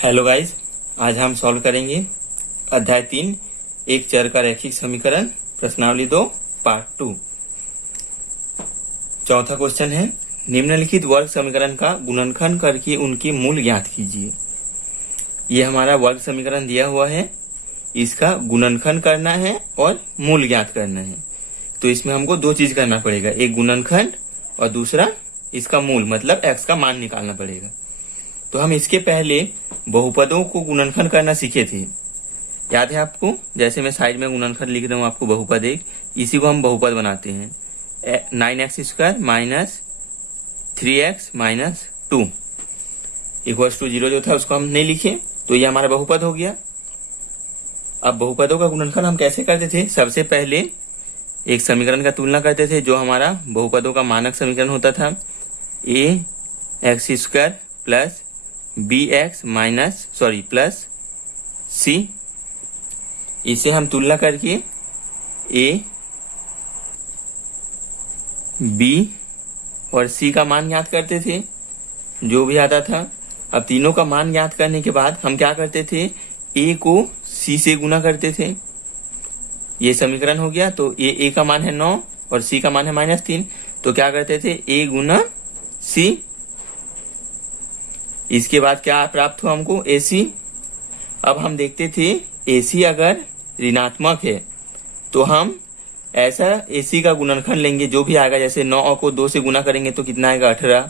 Hello guys, आज हम solve करेंगे अध्याय 3 एक चर का रैखिक समीकरण प्रश्नावली 2 पार्ट 2। चौथा क्वेश्चन है, निम्नलिखित वर्ग समीकरण का गुणनखंड करके उनके मूल ज्ञात कीजिए। ये हमारा वर्ग समीकरण दिया हुआ है, इसका गुणनखंड करना है और मूल ज्ञात करना है। तो इसमें हमको दो चीज करना पड़ेगा, एक गुणनखंड और दूसरा इसका मूल मतलब x का मान निकालना पड़ेगा। तो हम इसके पहले बहुपदों को गुणनखंड करना सीखे थे, याद है आपको? जैसे मैं साइड में गुणनखंड लिख रहा हूँ आपको, बहुपद एक, इसी को हम बहुपद बनाते हैं। 9x² minus 3x minus 2 equals to 0 जो था उसको हम नहीं लिखे, तो ये हमारा बहुपद हो गया। अब बहुपदों का गुणनखंड हम कैसे करते थे? सबसे पहले एक समीकरण का तुलना करते थे जो हमारा बहुपदों का मानक समीकरण होता था, ax² plus bx minus plus c। इसे हम तुलना करके a, b और c का मान ज्ञात करते थे, जो भी आता था। अब तीनों का मान ज्ञात करने के बाद हम क्या करते थे, a को c से गुना करते थे। ये समीकरण हो गया। तो a का मान है 9 और c का मान है -3, तो क्या करते थे, a गुना c। इसके बाद क्या प्राप्त हुआ हमको, AC। अब हम देखते थे AC अगर ऋणात्मक है तो हम ऐसा AC का गुणनखंड लेंगे जो भी आएगा, जैसे 9 को 2 से गुना करेंगे तो कितना आएगा 18,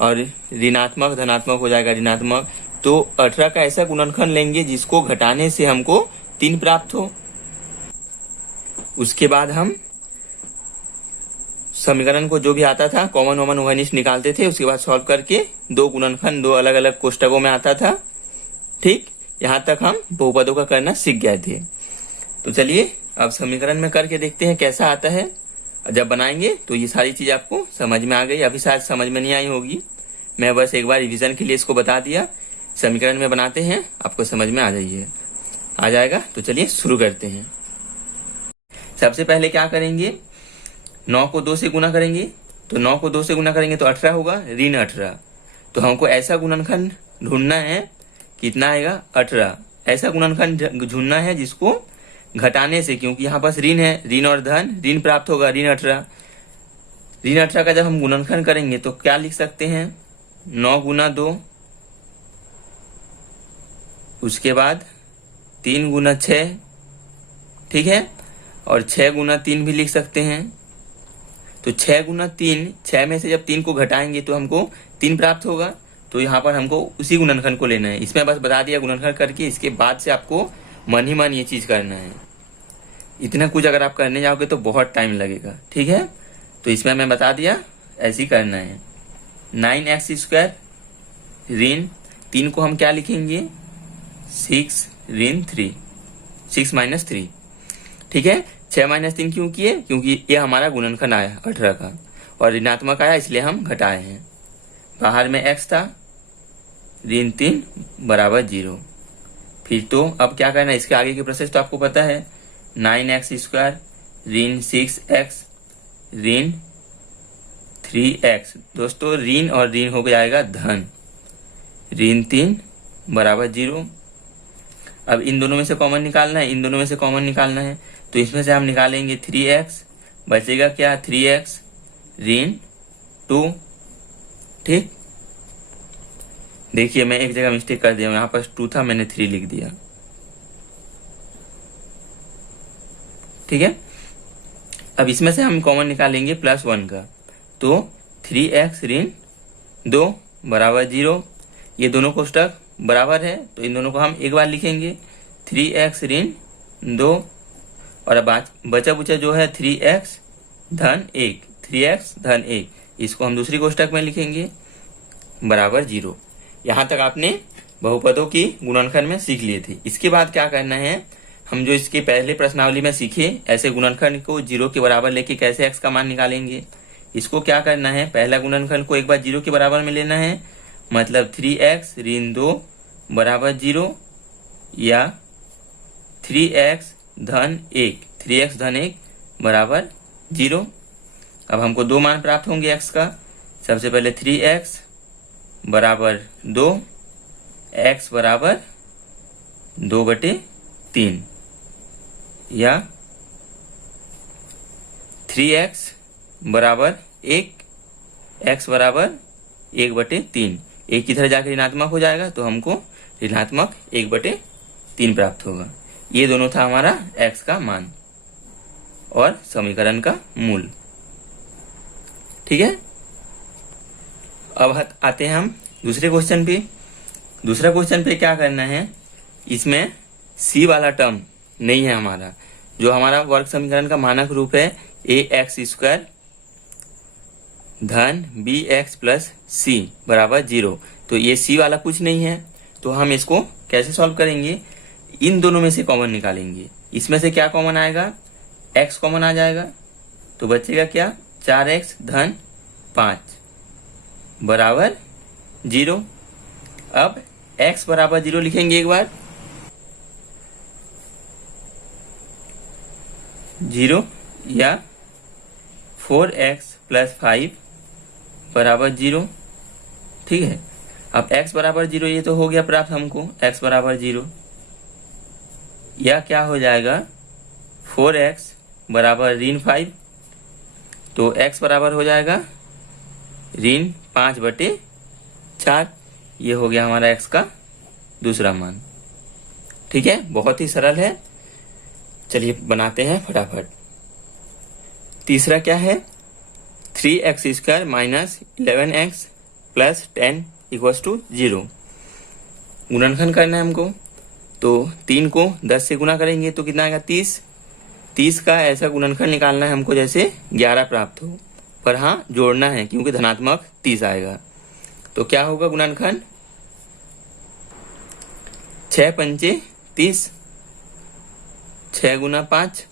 और ऋणात्मक धनात्मक हो जाएगा ऋणात्मक, तो 18 का ऐसा गुणनखंड लेंगे जिसको घटाने से हमको 3 प्राप्त हो। उसके बाद हम समीकरण को जो भी आता था कॉमन वॉमन उभयनिष्ठ निकालते थे। उसके बाद सॉल्व करके दो गुणनखंड दो अलग अलग कोष्टकों में आता था। ठीक, यहाँ तक हम बहुपदों का करना सीख गए थे। तो चलिए अब समीकरण में करके देखते हैं कैसा आता है। जब बनाएंगे तो ये सारी चीज आपको समझ में आ गई। अभी शायद समझ में नहीं आई होगी, मैं बस एक बार रिविजन के लिए इसको बता दिया। समीकरण में बनाते हैं, आपको समझ में आ जाएगा। तो चलिए शुरू करते हैं। सबसे पहले क्या करेंगे, 9 को 2 से गुना करेंगे, तो 9 को 2 से गुना करेंगे तो 18 होगा, ऋण 18। तो हमको ऐसा गुणनखंड ढूंढना है, कितना आएगा 18। ऐसा गुणनखंड ढूंढना है जिसको घटाने से, क्योंकि यहाँ पास ऋण है, ऋण और धन, ऋण प्राप्त होगा ऋण 18। ऋण 18 का जब हम गुणनखंड करेंगे तो क्या लिख सकते हैं, 9 गुना 2, उसके बाद 3 गुना 6, ठीक है, और 6 गुना 3 भी लिख सकते हैं। तो 6 गुना 3, 6 में से जब 3 को घटाएंगे तो हमको 3 प्राप्त होगा। तो यहाँ पर हमको उसी गुणनखंड को लेना है। इसमें बस बता दिया गुणनखंड करके, इसके बाद से आपको मन ही मन ये चीज करना है। इतना कुछ अगर आप करने जाओगे तो बहुत टाइम लगेगा, ठीक है। तो इसमें मैं बता दिया ऐसे ही करना है। 9x² ऋण 3 को हम क्या लिखेंगे, 6 ऋण 3, 6 माइनस 3, ठीक है। 6 माइनस 3 क्यों किए, क्योंकि ये हमारा गुणनखंड आया 18 का और ऋणात्मक आया, इसलिए हम घटाए हैं। बाहर में x था, ऋण 3 बराबर 0। फिर तो अब क्या करना है, इसके आगे की प्रोसेस तो आपको पता है। 9x² ऋण 6x ऋण 3x। दोस्तों ऋण और ऋण हो जाएगा धन, ऋण 3 बराबर 0। अब इन दोनों में से कॉमन निकालना है, इन दोनों में से कॉमन निकालना है, तो इसमें से हम निकालेंगे 3x, बचेगा क्या 3x ऋण 2, ठीक। देखिए मैं एक जगह मिस्टेक कर दिया, यहाँ पर 2 था, मैंने 3 लिख दिया, ठीक है। अब इसमें से हम कॉमन निकालेंगे +1 का, तो 3x ऋण 2 बराबर 0। ये दोनों कोष्टक बराबर है तो इन दोनों को हम एक बार लिखेंगे, 3x ऋण 2, और अब बचा बुचा जो है 3x धन 1, 3x धन 1, इसको हम दूसरी कोष्टक में लिखेंगे बराबर 0। यहाँ तक आपने बहुपदों की गुणनखंड में सीख लिए थे। इसके बाद क्या करना है, हम जो इसके पहले प्रश्नावली में सीखे, ऐसे गुणनखंड को 0 के बराबर लेके कैसे x का मान निकालेंगे। इसको क्या करना है, पहला गुणनखंड को एक बार 0 के बराबर में लेना है, मतलब 3x ऋण 2 बराबर 0, या 3x धन 1, 3x धन 1 बराबर 0। अब हमको दो मान प्राप्त होंगे x का। सबसे पहले 3x बराबर 2, x बराबर 2/3 या 3x बराबर 1, x बराबर 1/3। एक की तरह जाकर ऋणात्मक हो जाएगा तो हमको ऋणात्मक 1/3 प्राप्त होगा। ये दोनों था हमारा x का मान और समीकरण का मूल। ठीक है, अब आते हैं हम दूसरे क्वेश्चन पे। दूसरा क्वेश्चन पे क्या करना है, इसमें c वाला टर्म नहीं है हमारा। जो हमारा वर्ग समीकरण का मानक रूप है ax² धन bx प्लस c बराबर 0, तो ये c वाला कुछ नहीं है। तो हम इसको कैसे सॉल्व करेंगे, इन दोनों में से कॉमन निकालेंगे। इसमें से क्या कॉमन आएगा, x कॉमन आ जाएगा, तो बचेगा क्या 4x धन 5 बराबर 0। अब x बराबर 0 लिखेंगे एक बार, 0 या 4x प्लस 5 बराबर 0। ठीक है, अब x बराबर 0 ये तो हो गया प्राप्त हमको, x बराबर 0, या क्या हो जाएगा 4x बराबर ऋण 5, तो x बराबर हो जाएगा ऋण 5/4। ये हो गया हमारा x का दूसरा मान। ठीक है, बहुत ही सरल है। चलिए बनाते हैं फटाफट। तीसरा क्या है, 3x² minus 11x plus 10 equals to 0। गुणनखंड करना है हमको, तो 3 को 10 से गुना करेंगे तो कितना आएगा 30। 30 का ऐसा गुणनखंड निकालना है हमको जैसे 11 प्राप्त हो, पर हाँ जोड़ना है क्योंकि धनात्मक 30 आएगा। तो क्या होगा गुणनखंड, 6 पंचे 30, 6 गुना 5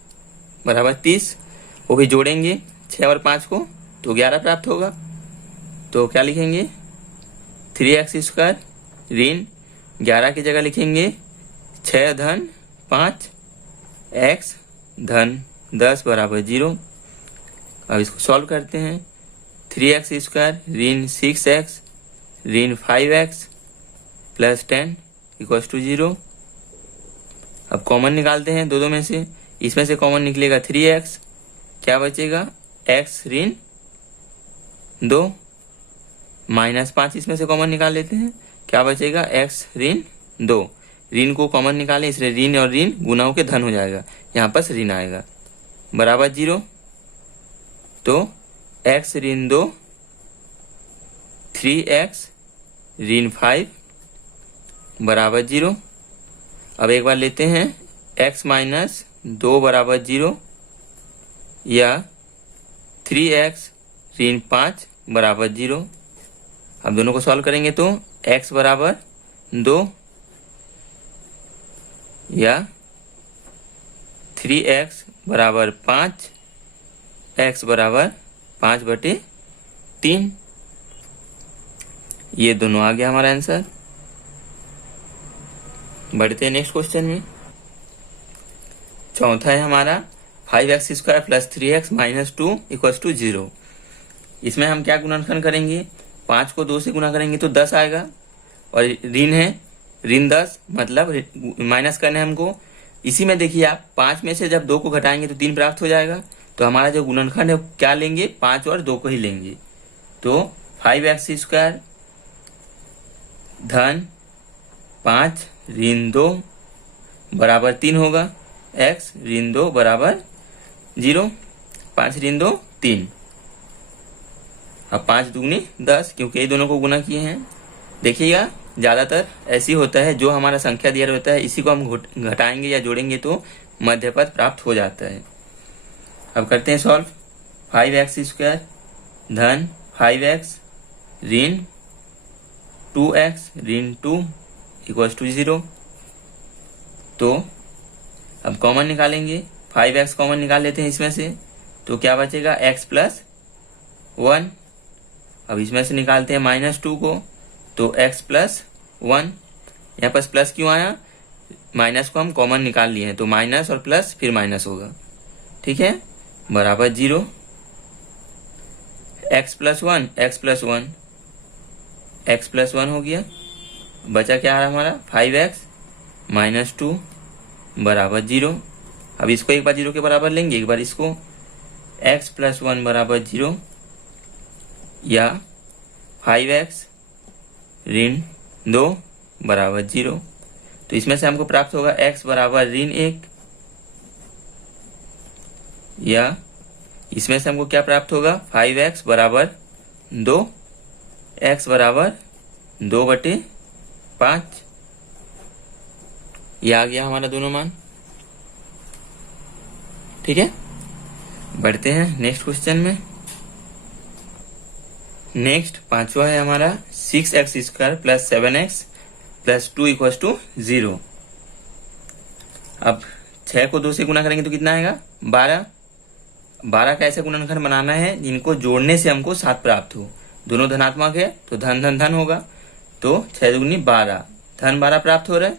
बराबर 30। वो भी जोड़ेंगे 6 और 5 को तो 11 प्राप्त होगा। तो क्या लिखेंगे 3x² ऋण 11 की जगह लिखेंगे 6 धन 5 x धन 10 बराबर 0। अब इसको सॉल्व करते हैं, 3x² ऋण 6x ऋण 5x प्लस 10 इक्वल्स टू 0। अब कॉमन निकालते हैं दो में से, इसमें से कॉमन निकलेगा 3x, क्या बचेगा x ऋण 2 माइनस 5, इसमें से कॉमन निकाल लेते हैं, क्या बचेगा x ऋण 2। ऋण को कॉमन निकालें इसलिए ऋण और ऋण गुना होकर धन हो जाएगा, यहाँ पर ऋण आएगा बराबर 0। तो x ऋण 2 3x ऋण 5 बराबर 0। अब एक बार लेते हैं x माइनस 2 बराबर 0 या 3x ऋण 5 बराबर 0। अब दोनों को सॉल्व करेंगे तो x बराबर 2 या 3x बराबर 5, x बराबर 5/3। ये दोनों आ गया हमारा आंसर। बढ़ते हैं नेक्स्ट क्वेश्चन में। चौथा है हमारा 5x² plus 3x minus 2 equals to 0। इसमें हम क्या गुणनखंड करेंगे, 5 को 2 से गुना करेंगे तो 10 आएगा, और ऋण है ऋण 10 मतलब माइनस करना है हमको। इसी में देखिए आप 5 में से जब 2 को घटाएंगे तो 3 प्राप्त हो जाएगा। तो हमारा जो गुणनखंड है क्या लेंगे, 5 और 2 को ही लेंगे। तो 5x² धन 5 ऋण 2 बराबर 3 होगा, x ऋण 2 बराबर 0, 5 ऋण 2 3। अब 5 दूनी 10 क्योंकि ये दोनों को गुना किए हैं। देखिएगा ज़्यादातर ऐसी होता है, जो हमारा संख्या दिया रहता है इसी को हम घटाएंगे या जोड़ेंगे तो मध्यपद प्राप्त हो जाता है। अब करते हैं सॉल्व। 5x² धन 5x ऋण 2x ऋण 2 इक्वल्स टू 0। तो अब कॉमन निकालेंगे, 5x कॉमन निकाल लेते हैं इसमें से, तो क्या बचेगा x प्लस 1। अब इसमें से निकालते हैं -2 को, तो x प्लस 1। यहाँ पर प्लस क्यों आया, माइनस को हम कॉमन निकाल लिए हैं तो माइनस और प्लस फिर माइनस होगा। ठीक है, बराबर 0। x plus 1 x plus 1 x plus 1 हो गया। बचा क्या आ रहा हमारा 5x माइनस 2 बराबर 0। अब इसको एक बार 0 के बराबर लेंगे, एक बार इसको x प्लस 1 बराबर 0 या 5x ऋण 2 बराबर 0। तो इसमें से हमको प्राप्त होगा x बराबर ऋण 1 या इसमें से हमको क्या प्राप्त होगा 5x बराबर 2, x बराबर 2/5। ये आ गया हमारा दोनों मान। ठीक है, बढ़ते हैं नेक्स्ट क्वेश्चन में। नेक्स्ट पांचवा है हमारा 6x² plus 7x plus 2 equals to 0। अब 6 को 2 से गुना करेंगे तो कितना आएगा 12। 12 का ऐसा गुणनखंड बनाना है जिनको जोड़ने से हमको 7 प्राप्त हो। दोनों धनात्मक है तो धन धन धन होगा, तो 6 दूनी 12, धन 12 प्राप्त हो रहा है।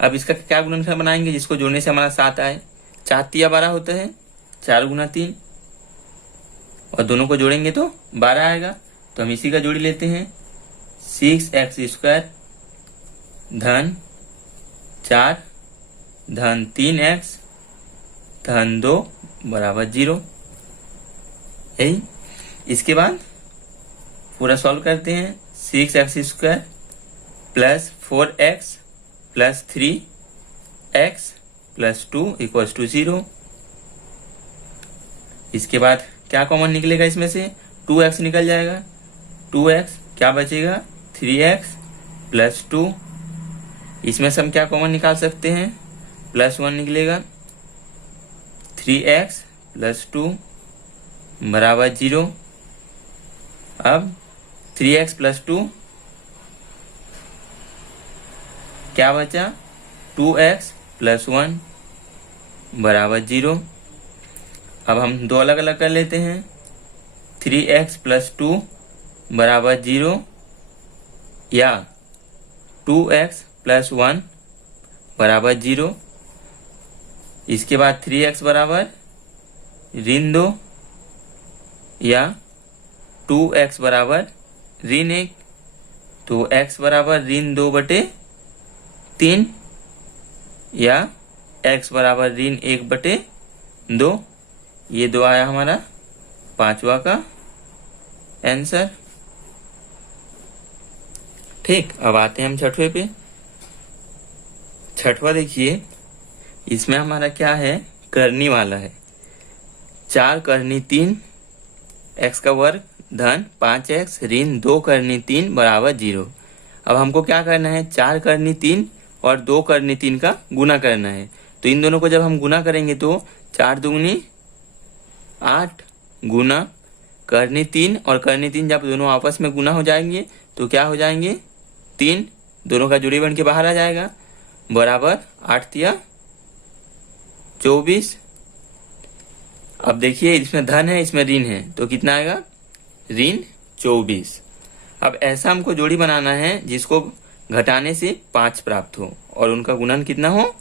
अब इसका क्या गुणनखंड बनाएंगे जिसको जोड़ने से हमारा 7 आए। 4 तिया 12 होता है, 4 गुना 3, और दोनों को जोड़ेंगे तो 12 आएगा। तो हम इसी का जोड़ी लेते हैं, 6x² धन 4 धन 3x धन 2 बराबर 0। यही, इसके बाद पूरा सॉल्व करते हैं। 6x² plus 4x plus 3x plus 2 equals to 0। इसके बाद क्या कॉमन निकलेगा इसमें से 2x निकल जाएगा। 2x क्या बचेगा 3x प्लस 2। इसमें से हम क्या कॉमन निकाल सकते हैं, प्लस 1 निकलेगा। 3x प्लस 2 बराबर 0। अब 3x प्लस 2 क्या बचा 2x प्लस 1 बराबर 0। अब हम दो अलग अलग कर लेते हैं। 3x प्लस 2 बराबर 0 या 2x प्लस 1 बराबर 0। इसके बाद 3x बराबर ऋण 2 या 2x बराबर ऋण 1। तो x बराबर ऋण 2/3 या x बराबर ऋण 1/2। ये 2 आया हमारा पांचवा का आंसर। ठीक, अब आते हैं हम छठवें पे। छठवा देखिए, इसमें हमारा क्या है करनी वाला है। 4 करनी 3 x का वर्ग धन 5x ऋण 2 करनी 3 बराबर 0। अब हमको क्या करना है 4 करनी 3 और 2 करनी 3 का गुना करना है। तो इन दोनों को जब हम गुना करेंगे तो 4 दूनी 8 गुना करनी 3 और करनी 3 जब दोनों आपस में गुना हो जाएंगे तो क्या हो जाएंगे 3, दोनों का जोड़ी बन के बाहर आ जाएगा, बराबर 8 तिया 24। अब देखिए इसमें धन है इसमें ऋण है तो कितना आएगा ऋण 24। अब ऐसा हमको जोड़ी बनाना है जिसको घटाने से 5 प्राप्त हो और उनका गुणन कितना हो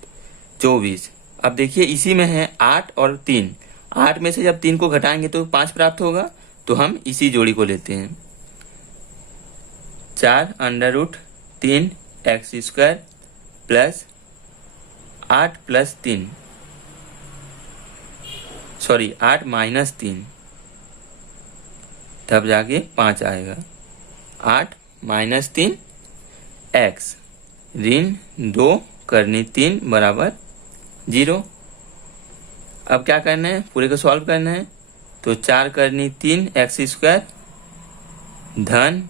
24। अब देखिए इसी में है 8 और 3, 8 में से जब 3 को घटाएंगे तो 5 प्राप्त होगा, तो हम इसी जोड़ी को लेते हैं। 4√3 x² प्लस 8 प्लस 3 8 माइनस 3 तब जाके 5 आएगा। 8 माइनस 3 x ऋण 2 करनी 3 बराबर 0। अब क्या करना है पूरे को सॉल्व करना है। तो 4 करनी 3 x² धन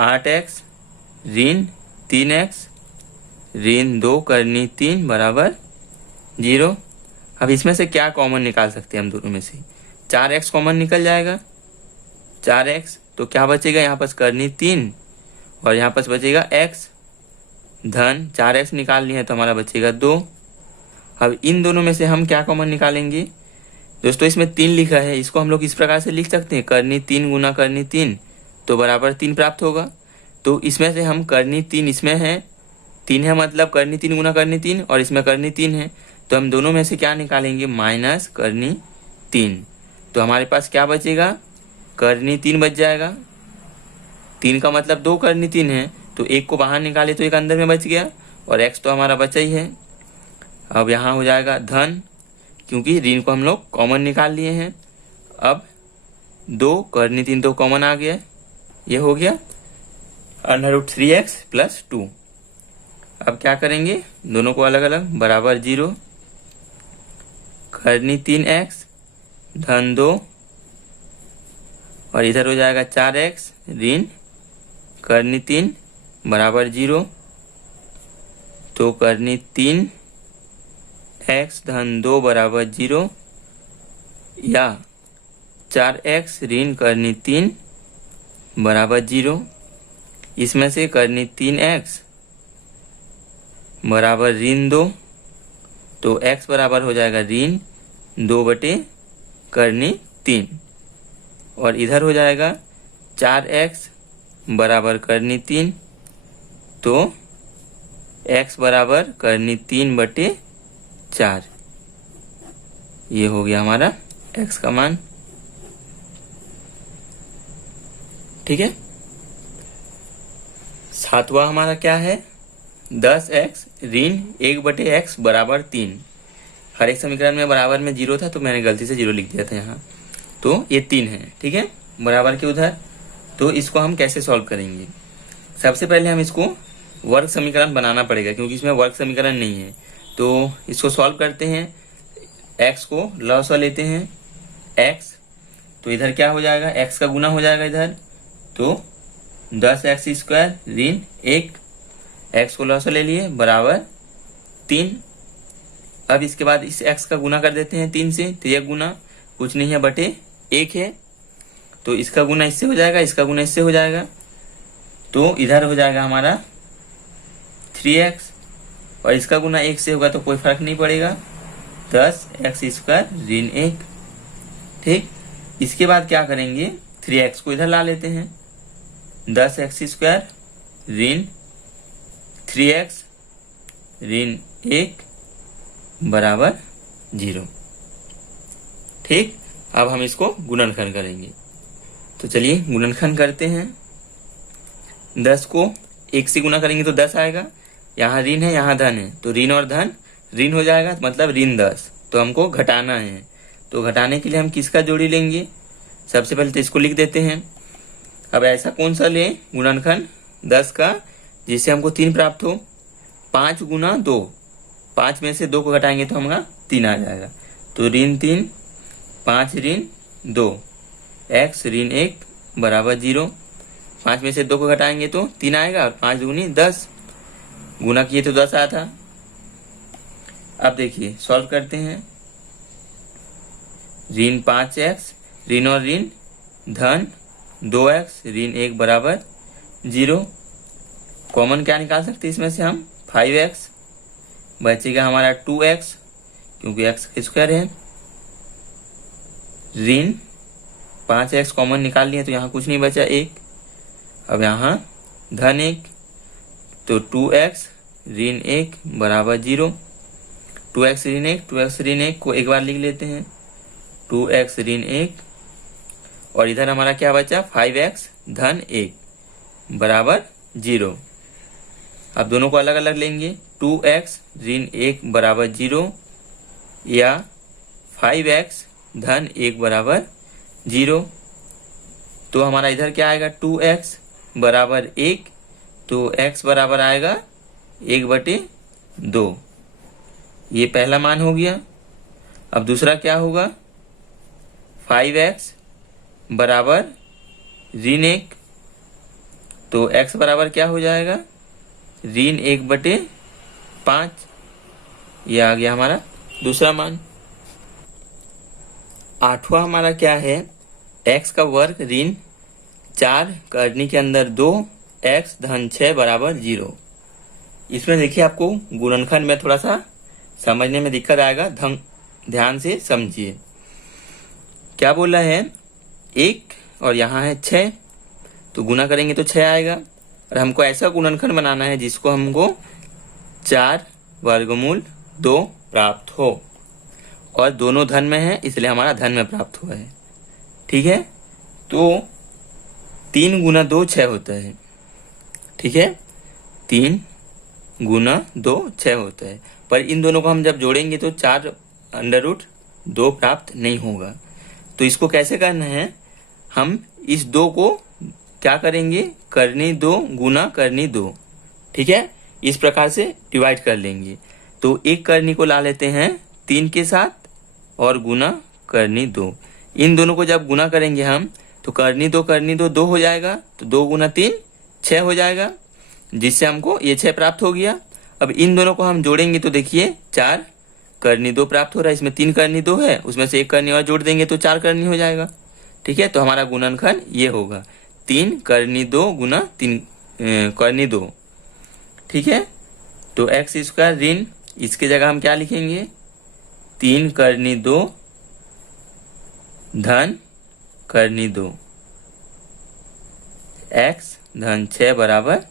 8x ऋण 3x ऋण 2 करनी 3 बराबर 0। अब इसमें से क्या कॉमन निकाल सकते हैं हम दोनों में से, 4x कॉमन निकल जाएगा। 4x तो क्या बचेगा यहाँ पास करनी 3 और यहाँ पास बचेगा x धन 4x निकाल लिया तो हमारा बचेगा 2। अब इन दोनों में से हम क्या कॉमन निकालेंगे दोस्तों, इसमें 3 लिखा है, इसको हम लोग इस प्रकार से लिख सकते हैं करनी 3 गुना करनी 3 तो बराबर 3 प्राप्त होगा। तो इसमें से हम करनी 3 इसमें है 3 है मतलब करनी 3 गुना करनी 3 और इसमें करनी 3 है, तो हम दोनों में से क्या निकालेंगे माइनस करनी 3। तो हमारे पास क्या बचेगा करनी 3 बच जाएगा। 3 का मतलब 2 करनी 3 है तो एक को बाहर निकाले तो एक अंदर में बच गया और x तो हमारा बचा ही है। अब यहाँ हो जाएगा धन, क्योंकि ऋण को हम लोग कॉमन निकाल लिए हैं। अब 2 करनी 3 तो कॉमन आ गया, ये हो गया √3x + 2। अब क्या करेंगे, दोनों को अलग अलग बराबर 0, करनी 3x धन 2 और इधर हो जाएगा 4x ऋण करनी 3 बराबर 0, तो करनी 3x धन 2 बराबर 0 या 4x ऋण करनी 3 बराबर 0। इसमें से करनी 3x बराबर ऋण 2, तो x बराबर हो जाएगा ऋण 2 बटे करनी 3 और इधर हो जाएगा 4x बराबर करनी 3, तो x बराबर करनी 3 बटे 4। ये हो गया हमारा x का मान। ठीक है, सातवां हमारा क्या है, 10x ऋण 1 बटे x बराबर 3। हर एक समीकरण में बराबर में 0 था तो मैंने गलती से 0 लिख दिया था यहाँ, तो ये 3 है। ठीक है, बराबर के उधर। तो इसको हम कैसे सॉल्व करेंगे, सबसे पहले हम इसको वर्ग समीकरण बनाना पड़ेगा, क्योंकि इसमें वर्ग समीकरण नहीं है। तो इसको सॉल्व करते हैं, x को लॉसा लेते हैं x, तो इधर क्या हो जाएगा, x का गुना हो जाएगा इधर, तो 10x² ऋण 1, x को लॉसा ले लिए बराबर 3। अब इसके बाद इस x का गुना कर देते हैं 3 से, तो ये गुना कुछ नहीं है बटे 1 है, तो इसका गुना इससे हो जाएगा, इसका गुना इससे हो जाएगा, तो इधर हो जाएगा हमारा 3x और इसका गुना 1 से होगा तो कोई फर्क नहीं पड़ेगा, 10x² ऋण 1। ठीक, इसके बाद क्या करेंगे, 3x को इधर ला लेते हैं, 10x² ऋण 3x ऋण 1 बराबर 0। ठीक, अब हम इसको गुणनखंड करेंगे, तो चलिए गुणनखंड करते हैं। 10 को 1 से गुना करेंगे तो 10 आएगा, यहाँ ऋण है यहाँ धन है, तो ऋण और धन ऋण हो जाएगा, मतलब ऋण 10, तो हमको घटाना है। तो घटाने के लिए हम किसका जोड़ी लेंगे, सबसे पहले तो इसको लिख देते हैं। अब ऐसा कौन सा ले गुणनखंड 10 का जिससे हमको 3 प्राप्त हो, 5 गुना 2, 5 में से 2 को घटाएंगे तो हमारा 3 आ जाएगा, तो ऋण 3 5 ऋण 2 x ऋण 1 बराबर 0। 5 में से 2 को घटाएंगे तो 3 आएगा और 5 दूनी 10, गुना किए तो 10 आया था। अब देखिए सॉल्व करते हैं, ऋण 5x ऋण और ऋण धन 2x ऋण 1 बराबर 0। कॉमन क्या निकाल सकते हैं इसमें से हम, 5x, बचेगा हमारा 2x क्योंकि x² है, ऋण 5x कॉमन निकाल लिए तो यहाँ कुछ नहीं बचा 1। अब यहाँ धन 1, तो 2x ऋण 1 बराबर 0। 2x ऋण 1, 2x ऋण 1 को एक बार लिख लेते हैं, 2x ऋण 1 और इधर हमारा क्या बचा, 5x धन 1 बराबर 0। अब दोनों को अलग अलग लेंगे, 2x ऋण 1 बराबर 0 या 5x धन 1 बराबर 0। तो हमारा इधर क्या आएगा, 2x बराबर 1, तो x बराबर आएगा 1/2। ये पहला मान हो गया। अब दूसरा क्या होगा, 5x बराबर ऋण 1, तो x बराबर क्या हो जाएगा, ऋण 1/5। ये आ गया हमारा दूसरा मान। आठवां हमारा क्या है, x का वर्ग ऋण 4 करनी के अंदर 2 x धन 6 बराबर 0। इसमें देखिए आपको गुणनखंड में थोड़ा सा समझने में दिक्कत आएगा, ध्यान से समझिए। क्या बोला है, 1 और यहाँ है 6, तो गुना करेंगे तो 6 आएगा और हमको ऐसा गुणनखंड बनाना है जिसको हमको 4 वर्गमूल 2 प्राप्त हो और दोनों धन में है इसलिए हमारा धन में प्राप्त हुआ है। ठीक है, तो 3 गुना 2 6 होता है। ठीक है, 3 गुना 2 6 होता है, पर इन दोनों को हम जब जोड़ेंगे तो 4√2 प्राप्त नहीं होगा। तो इसको कैसे करना है, हम इस 2 को क्या करेंगे, करनी 2 गुना करनी 2, ठीक है, इस प्रकार से डिवाइड कर लेंगे। तो एक करनी को ला लेते हैं 3 के साथ और गुना करनी 2। इन दोनों को जब गुना करेंगे हम तो करनी 2 2 हो जाएगा, तो 2 गुना 3 6 हो जाएगा, जिससे हमको ये 6 प्राप्त हो गया। अब इन दोनों को हम जोड़ेंगे तो देखिए 4 करनी 2 प्राप्त हो रहा है। इसमें 3 करनी 2 है, उसमें से एक करनी और जोड़ देंगे तो 4 करनी हो जाएगा, ठीक है। तो हमारा गुणनखंड ये होगा 3 करनी 2 गुना 3 करनी 2, ठीक है। तो एक्स स्क्वायर ऋण, इसके जगह हम क्या लिखेंगे, 3 करनी 2 धन करनी 2, एक्स धन 6 बराबर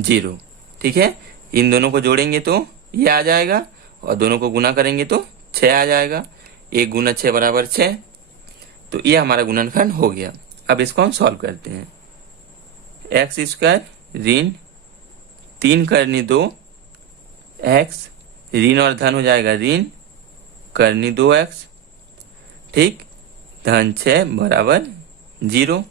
0, ठीक है। इन दोनों को जोड़ेंगे तो ये आ जाएगा और दोनों को गुना करेंगे तो 6 आ जाएगा। 1 गुना 6 बराबर 6। तो ये हमारा गुणनखंड हो गया। अब इसको हम सॉल्व करते हैं। एक्स स्क्वायर ऋण 3 करनी 2, एक्स ऋण और धन हो जाएगा ऋण करनी 2x, ठीक, धन 6 बराबर 0।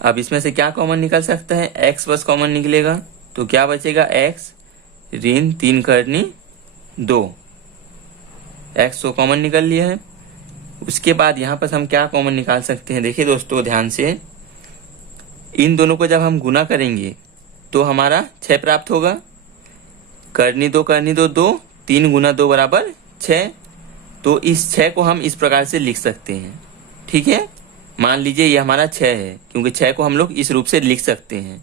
अब इसमें से क्या कॉमन निकल सकता है, x बस कॉमन निकलेगा, तो क्या बचेगा, x ऋण 3 करनी 2, x तो कॉमन निकल लिया है। उसके बाद यहाँ पर हम क्या कॉमन निकाल सकते हैं, देखिए दोस्तों ध्यान से, इन दोनों को जब हम गुना करेंगे तो हमारा 6 प्राप्त होगा। करनी 2 2, 3 गुना 2 बराबर 6। तो इस 6 को हम इस प्रकार से लिख सकते हैं, ठीक है। मान लीजिए ये हमारा 6 है, क्योंकि 6 को हम लोग इस रूप से लिख सकते हैं।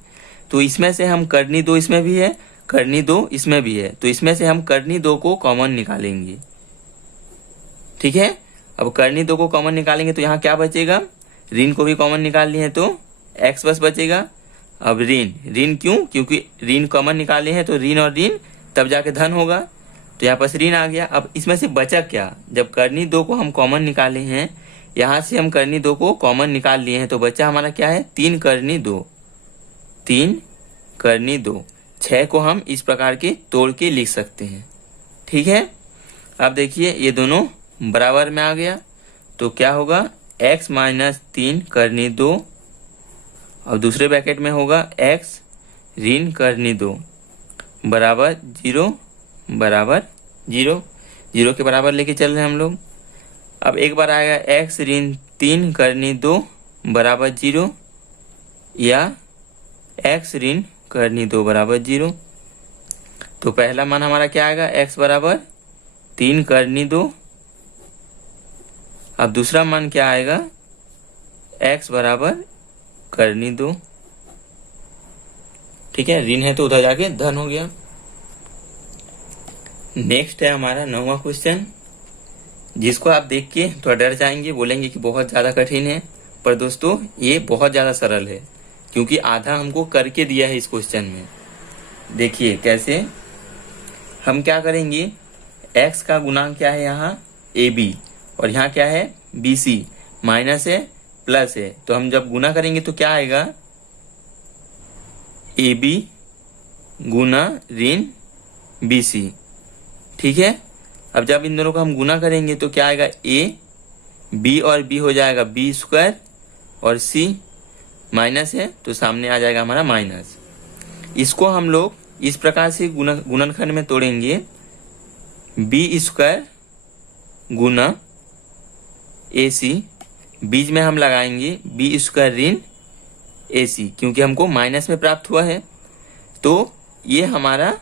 तो इसमें से हम करनी 2 इसमें भी है, करनी 2 इसमें भी है, तो इसमें से हम करनी 2 को कॉमन निकालेंगे, ठीक है। अब करनी 2 को कॉमन निकालेंगे तो यहाँ क्या बचेगा, ऋण को भी कॉमन निकाल लिए हैं तो x बस बचेगा। अब ऋण क्यों, क्योंकि ऋण कॉमन निकाले हैं तो ऋण और ऋण तब जाके धन होगा, तो यहाँ पर ऋण आ गया। अब इसमें से बचा क्या, जब करनी 2 को हम कॉमन निकाले हैं, यहाँ से हम करनी 2 को कॉमन निकाल लिए हैं, तो बचा हमारा क्या है, 3 करनी 2, 3 करनी 2। 6 को हम इस प्रकार के तोड़ के लिख सकते हैं, ठीक है। अब देखिए ये दोनों बराबर में आ गया, तो क्या होगा, x माइनस 3 करनी 2 और दूसरे ब्रैकेट में होगा x ऋण करनी 2 बराबर 0 बराबर 0, 0 के बराबर लेके चल रहे हैं हम लोग। अब एक बार आएगा x ऋण 3 करनी 2 बराबर 0 या x ऋण करनी 2 बराबर 0। तो पहला मान हमारा क्या आएगा, x बराबर 3 करनी 2। अब दूसरा मान क्या आएगा, x बराबर करनी 2, ठीक है। ऋण है तो उधर जाके धन हो गया। नेक्स्ट है हमारा 9वां क्वेश्चन, जिसको आप देख के थोड़ा डर जाएंगे, बोलेंगे कि बहुत ज़्यादा कठिन है, पर दोस्तों ये बहुत ज़्यादा सरल है, क्योंकि आधा हमको करके दिया है इस क्वेश्चन में। देखिए कैसे, हम क्या करेंगे, x का गुणांक क्या है यहाँ AB और यहाँ क्या है BC, माइनस है प्लस है, तो हम जब गुना करेंगे तो क्या आएगा, AB गुना ऋण BC, ठीक है। अब जब इन दोनों को हम गुना करेंगे तो क्या आएगा, A B और B हो जाएगा B स्क्वायर और C माइनस है तो सामने आ जाएगा हमारा माइनस। इसको हम लोग इस प्रकार से गुणनखंड में तोड़ेंगे, B स्क्वायर गुना AC, बीच में हम लगाएंगे B स्क्वायर ऋण AC, क्योंकि हमको माइनस में प्राप्त हुआ है, तो ये हमारा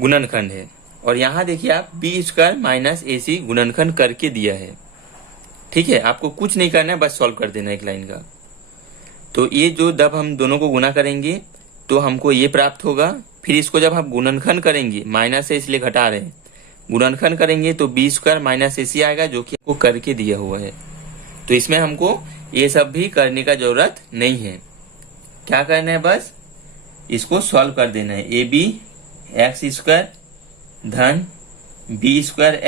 गुणनखंड है। और यहाँ देखिए आप B स्क्वायर माइनस AC गुणनखंड करके दिया है, ठीक है। आपको कुछ नहीं करना है, बस सॉल्व कर देना एक लाइन का। तो ये जो जब हम दोनों को गुना करेंगे तो हमको ये प्राप्त होगा। फिर इसको जब हम गुणनखंड करेंगे, माइनस है इसलिए घटा रहे हैं, गुणनखंड करेंगे तो B स्क्वायर माइनस AC आएगा, जो कि आपको करके दिया हुआ है। तो इसमें हमको ये सब भी करने का जरूरत नहीं है। क्या करना है, बस इसको सॉल्व कर देना है। AB एक्स स्क्वायर धन B स्क्वायर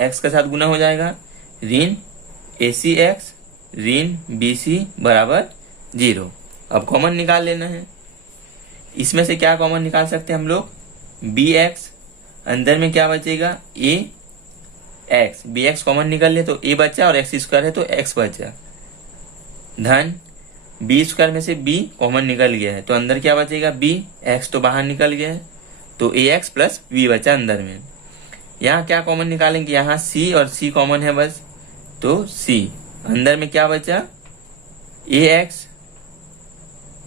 x के साथ गुना हो जाएगा, ऋण AC x ऋण BC बराबर 0। अब कॉमन निकाल लेना है। इसमें से क्या कॉमन निकाल सकते हैं हम लोग, बी एक्स, अंदर में क्या बचेगा, ए एक्स, बी एक्स कॉमन निकाल ले तो ए बचा और एक्स स्क्वायर है तो एक्स बचा, धन बी स्क्वायर में से बी कॉमन निकल गया है तो अंदर क्या बचेगा, बी, एक्स तो बाहर निकल गया है तो ए एक्स प्लस बी बचा अंदर में। यहाँ क्या कॉमन निकालेंगे, यहाँ सी और सी कॉमन है बस, तो सी, अंदर में क्या बचा, ए एक्स,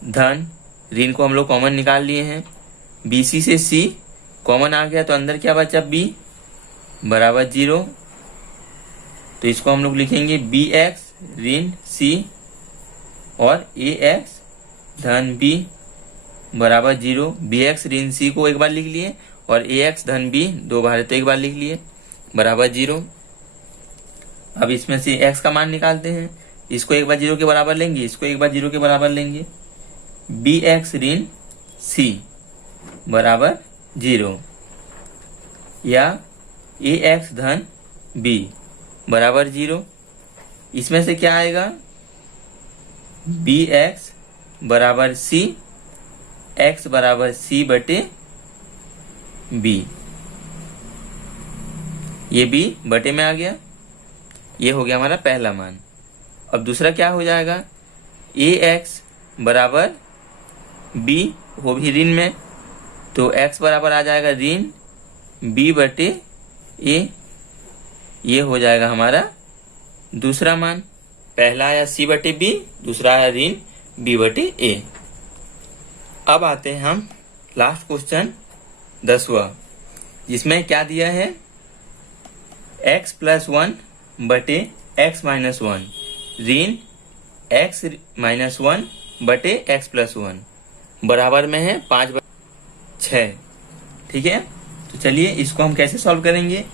धन ऋण को हम लोग कॉमन निकाल लिए हैं, बी सी से सी कॉमन आ गया तो अंदर क्या बचा, बी बराबर 0। तो इसको हम लोग लिखेंगे बी एक्स ऋण सी और ए एक्स धन बी बराबर 0। बी एक्स ऋण सी को एक बार लिख लिए और ए एक्स धन बी दो बार है तो एक बार लिख लिए, बराबर 0। अब इसमें से एक्स का मान निकालते हैं, इसको एक बार 0 के बराबर लेंगे, इसको एक बार 0 के बराबर लेंगे, बी एक्स ऋण सी बराबर 0 या ए एक्स धन बी बराबर 0। इसमें से क्या आएगा, बी एक्स बराबर सी, एक्स बराबर सी बटे बी, ये बी बटे में आ गया, ये हो गया हमारा पहला मान। अब दूसरा क्या हो जाएगा, ए एक्स बराबर बी, वो भी ऋण में, तो एक्स बराबर आ जाएगा ऋण बी बटे ए, ये हो जाएगा हमारा दूसरा मान। पहला आया सी बटे बी, दूसरा आया ऋण बी बटे ए। अब आते हैं हम लास्ट क्वेश्चन 10वां, जिसमें क्या दिया है, x प्लस 1 बटे x माइनस 1 ऋण x माइनस 1 बटे x प्लस 1 बराबर में है 5/6। ठीक है, तो चलिए इसको हम कैसे सॉल्व करेंगे।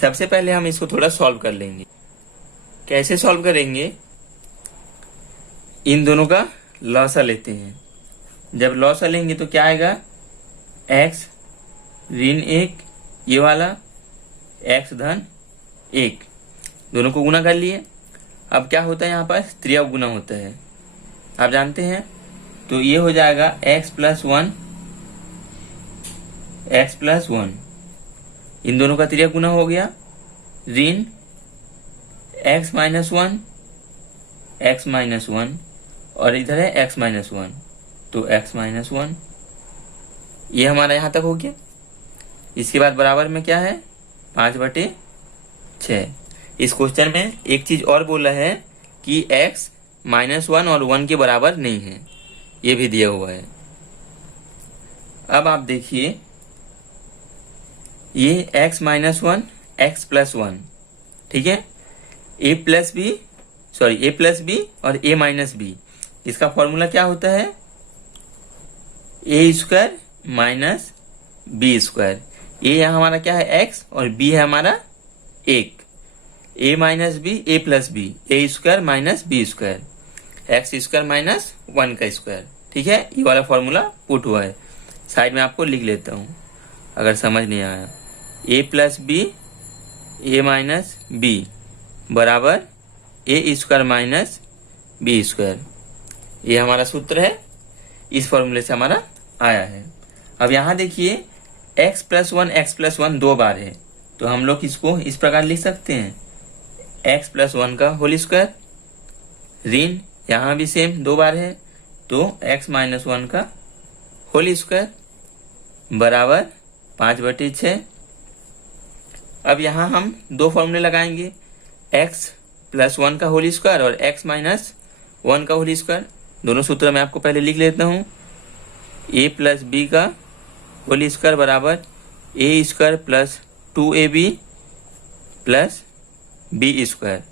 सबसे पहले हम इसको थोड़ा सॉल्व कर लेंगे। कैसे सॉल्व करेंगे, इन दोनों का लॉसा लेते हैं। जब लॉसा लेंगे तो क्या आएगा, x ऋण 1, ये वाला x धन 1, दोनों को गुना कर लिए। अब क्या होता है, यहाँ पर त्रियक गुना होता है, आप जानते हैं। तो ये हो जाएगा x प्लस 1, x प्लस 1, इन दोनों का त्रियक गुना हो गया, ऋण x माइनस 1, x माइनस 1 और इधर है x माइनस 1, तो x माइनस 1, ये हमारा यहाँ तक हो गया। इसके बाद बराबर में क्या है, 5/6। इस क्वेश्चन में एक चीज और बोला है कि x माइनस 1 और 1 के बराबर नहीं है, ये भी दिया हुआ है। अब आप देखिए, ये x माइनस 1, x प्लस 1, ठीक है, a प्लस बी और a माइनस बी, इसका फॉर्मूला क्या होता है, a square minus B square. ए यहाँ हमारा क्या है, x और b है हमारा 1, a minus B, a plus B, A square minus B square, X square minus 1 का स्क्वायर। ठीक है, ये वाला फॉर्मूला पुट हुआ है, साइड में आपको लिख लेता हूँ अगर समझ नहीं आया। a plus B, A minus B बराबर ए स्क्वायर माइनस बी स्क्वायर, ये हमारा सूत्र है, इस फॉर्मूले से हमारा आया है। अब यहाँ देखिए, x प्लस 1 दो बार है, तो हम लोग इसको इस प्रकार लिख सकते हैं, x प्लस 1 का होल स्क्वायर, ऋण यहाँ भी सेम दो बार है, तो x माइनस 1 का होल स्क्वायर बराबर 5/6। अब यहाँ हम दो फॉर्मूले लगाएंगे, x प्लस 1 का होल स्क्वायर और x माइनस 1 का होल स्क्वायर। दोनों सूत्र मैं आपको पहले लिख लेता हूँ, a प्लस बी का होल स्क्वायर बराबर ए square plus 2ab plus b square,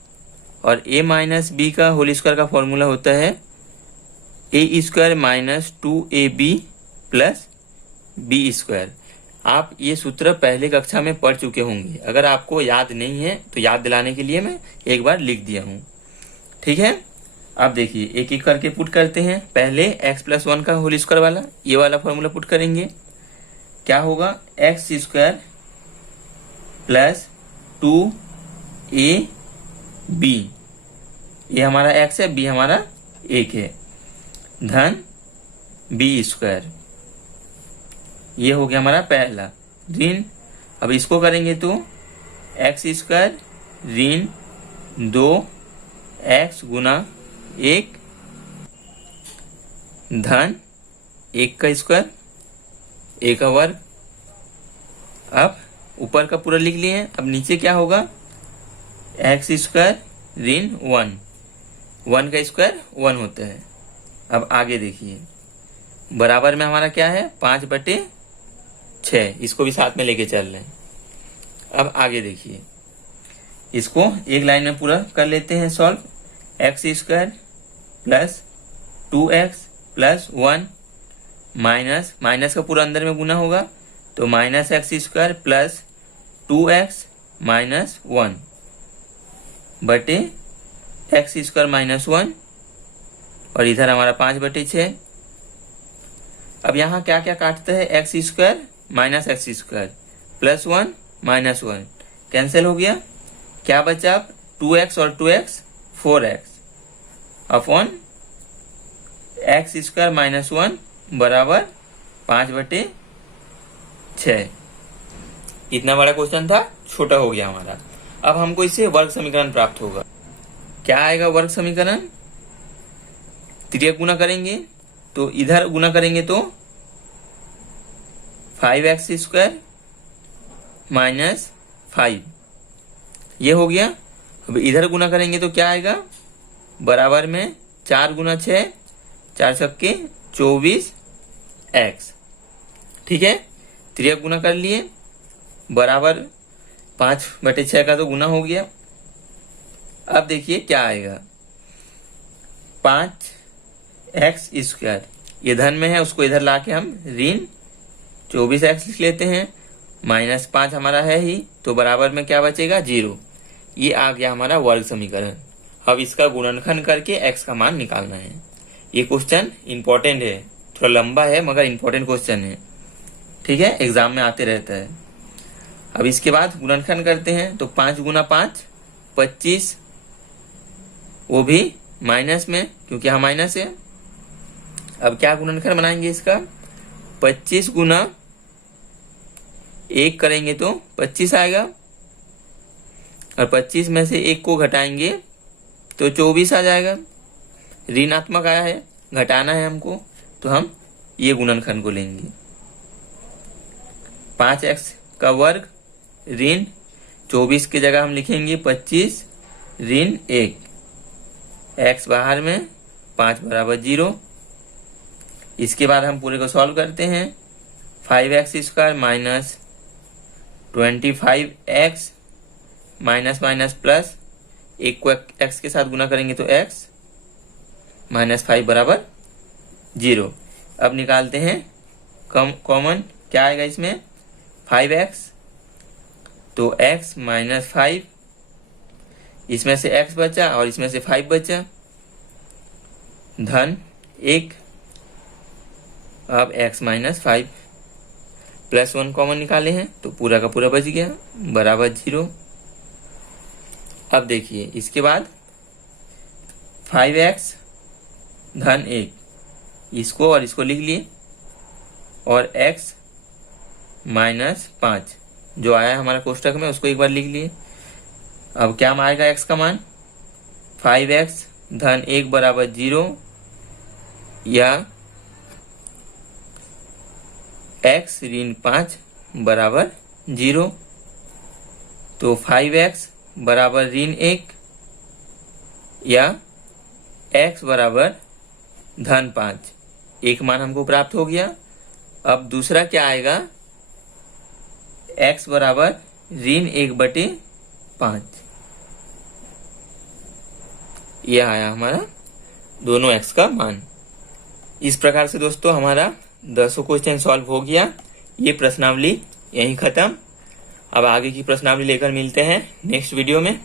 और a माइनस बी का होल स्क्वायर का फॉर्मूला होता है a square minus 2ab plus b square. आप ये सूत्र पहले कक्षा में पढ़ चुके होंगे, अगर आपको याद नहीं है तो याद दिलाने के लिए मैं एक बार लिख दिया हूँ। ठीक है, अब देखिए एक एक करके पुट करते हैं। पहले x प्लस 1 का होल स्क्वायर वाला, ये वाला फॉर्मूला पुट करेंगे, क्या होगा, एक्स स्क्वायर प्लस 2ab, ये हमारा x है, b हमारा 1 है, धन बी स्क्वायर। ये हो गया हमारा पहला ऋण। अब इसको करेंगे तो एक्स स्क्वायर ऋण 2x गुना 1 धन 1 का स्क्वायर 1 का वर्ग। अब ऊपर का पूरा लिख लिए। अब नीचे क्या होगा, एक्स स्क्वायर ऋण 1 का स्क्वायर 1 होता है। अब आगे देखिए, बराबर में हमारा क्या है 5/6, इसको भी साथ में लेके चल रहे हैं। अब आगे देखिए, इसको एक लाइन में पूरा कर लेते हैं solve. X square plus 2x plus 1 minus का पूरा अंदर में गुना होगा तो minus x square plus 2x minus 1 बटे एक्स स्क्वायर माइनस 1 और इधर हमारा 5/6। अब यहाँ क्या क्या काटता है, x square minus x square plus 1 minus 1 cancel हो गया। क्या बचा अब 2x और 2x 4x upon x square minus 1 बराबर 5/6। इतना बड़ा क्वेश्चन था, छोटा हो गया हमारा। अब हमको इससे वर्ग समीकरण प्राप्त होगा। क्या आएगा वर्ग समीकरण, तिर्यक गुना करेंगे तो इधर गुना करेंगे तो 5x स्क्वायर माइनस 5 ये हो गया। अब इधर गुना करेंगे तो क्या आएगा, बराबर में 4 गुना 6 4 छक्के 24x। ठीक है, तिर्यक गुना कर लिए, बराबर 5/6 का तो गुना हो गया। अब देखिए क्या आएगा, 5x स्क्वायर ये धन में है, उसको इधर लाके हम ऋण 24x लिख लेते हैं। माइनस 5 हमारा है ही, तो बराबर में क्या बचेगा 0। ये आ गया हमारा वर्ग समीकरण। अब इसका गुणनखंड करके x का मान निकालना है। ये क्वेश्चन इंपॉर्टेंट है, थोड़ा लंबा है मगर इंपॉर्टेंट क्वेश्चन है। ठीक है, एग्जाम में आते रहता है। अब इसके बाद गुणनखंड करते हैं तो 5 गुना 5 25, वो भी माइनस में क्योंकि यहाँ माइनस है। अब क्या गुणनखंड बनाएंगे इसका, 25 गुना 1 करेंगे तो 25 आएगा और 25 में से 1 को घटाएंगे तो 24 आ जाएगा। ऋणात्मक आया है, घटाना है हमको, तो हम ये गुणनखंड को लेंगे। 5x का वर्ग ऋण 24 की जगह हम लिखेंगे 25 ऋण 1, x बाहर में 5 बराबर 0। इसके बाद हम पूरे को सॉल्व करते हैं। 5x square minus 25x minus minus plus 1 को x के साथ गुना करेंगे तो x माइनस 5 बराबर 0। अब निकालते हैं कॉमन, क्या आएगा इसमें 5x, तो x माइनस 5, इसमें से x बचा और इसमें से 5 बचा, धन 1। अब x माइनस 5 प्लस 1 कॉमन निकाले हैं तो पूरा का पूरा बच गया बराबर 0। अब देखिए इसके बाद 5x धन 1, इसको और इसको लिख लिए, और x माइनस 5 जो आया हमारा कोष्टक में उसको एक बार लिख लिए। अब क्या आएगा x का मान, 5x धन 1 बराबर 0 या x ऋण 5 बराबर 0। तो 5x बराबर ऋण 1 या x बराबर धन 5, एक मान हमको प्राप्त हो गया। अब दूसरा क्या आएगा, x बराबर ऋण 1/5, यह आया हमारा दोनों x का मान। इस प्रकार से दोस्तों हमारा 10 क्वेश्चन सॉल्व हो गया। ये प्रश्नावली यहीं खत्म। अब आगे की प्रश्नावली लेकर मिलते हैं नेक्स्ट वीडियो में।